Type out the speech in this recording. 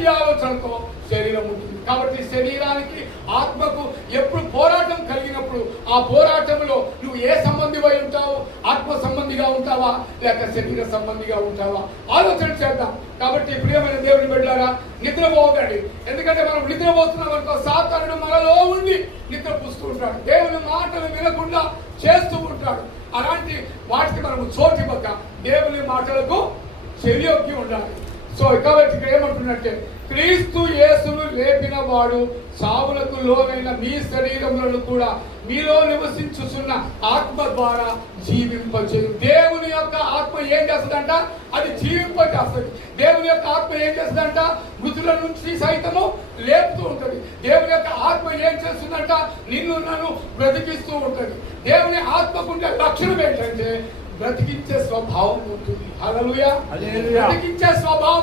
ఈ ఆలోచనతో శరీరం ఉంటుంది. కాబట్టి శరీరానికి ఆత్మకు ఎప్పుడు పోరాటం కలిగినప్పుడు ఆ పోరాటంలో నువ్వు ఏ సంబంధివై ఉంటావు? ఆత్మ సంబంధిగా ఉంటావా లేక శరీర సంబంధిగా ఉంటావా? ఆలోచన చేద్దాం. కాబట్టి ప్రియమైన దేవుని బిడ్డలారా, నిద్రపోకండి. ఎందుకంటే మనం నిద్రపోతున్నాం అనుకో సాతానుడు మనలో ఉండి నిద్రపుస్తూ ఉంటాడు. దేవుని మాటలు వినకుండా చేస్తూ ఉంటాడు. అలాంటి వాటికి మనము చోటివ్వక దేవుని మాటలకు చెవియొగ్గి ఉండాలి. సో కాబట్టి ఇక్కడ ఏమంటున్నట్టే, క్రీస్తు యేసును లేపిన వాడు సావులకు లోనైన మీ శరీరములను కూడా మీలో నివసించుచున్న ఆత్మ ద్వారా జీవింపచేయు. దేవుని యొక్క ఆత్మ ఏం చేస్తుందంట? అది జీవింపజేస్తుంది. దేవుని యొక్క ఆత్మ ఏం చేస్తుందంట? మృతుల నుంచి సైతము లేపుతూ ఉంటుంది. దేవుని యొక్క ఆత్మ ఏం చేస్తుందంట? నిన్ను నన్ను బ్రతికిస్తూ ఉంటుంది. దేవుని ఆత్మకుండే లక్షణం ఏంటంటే బ్రతికించే స్వభావం ఉంటుంది. హల్లెలూయా. బ్రతికించే స్వభావం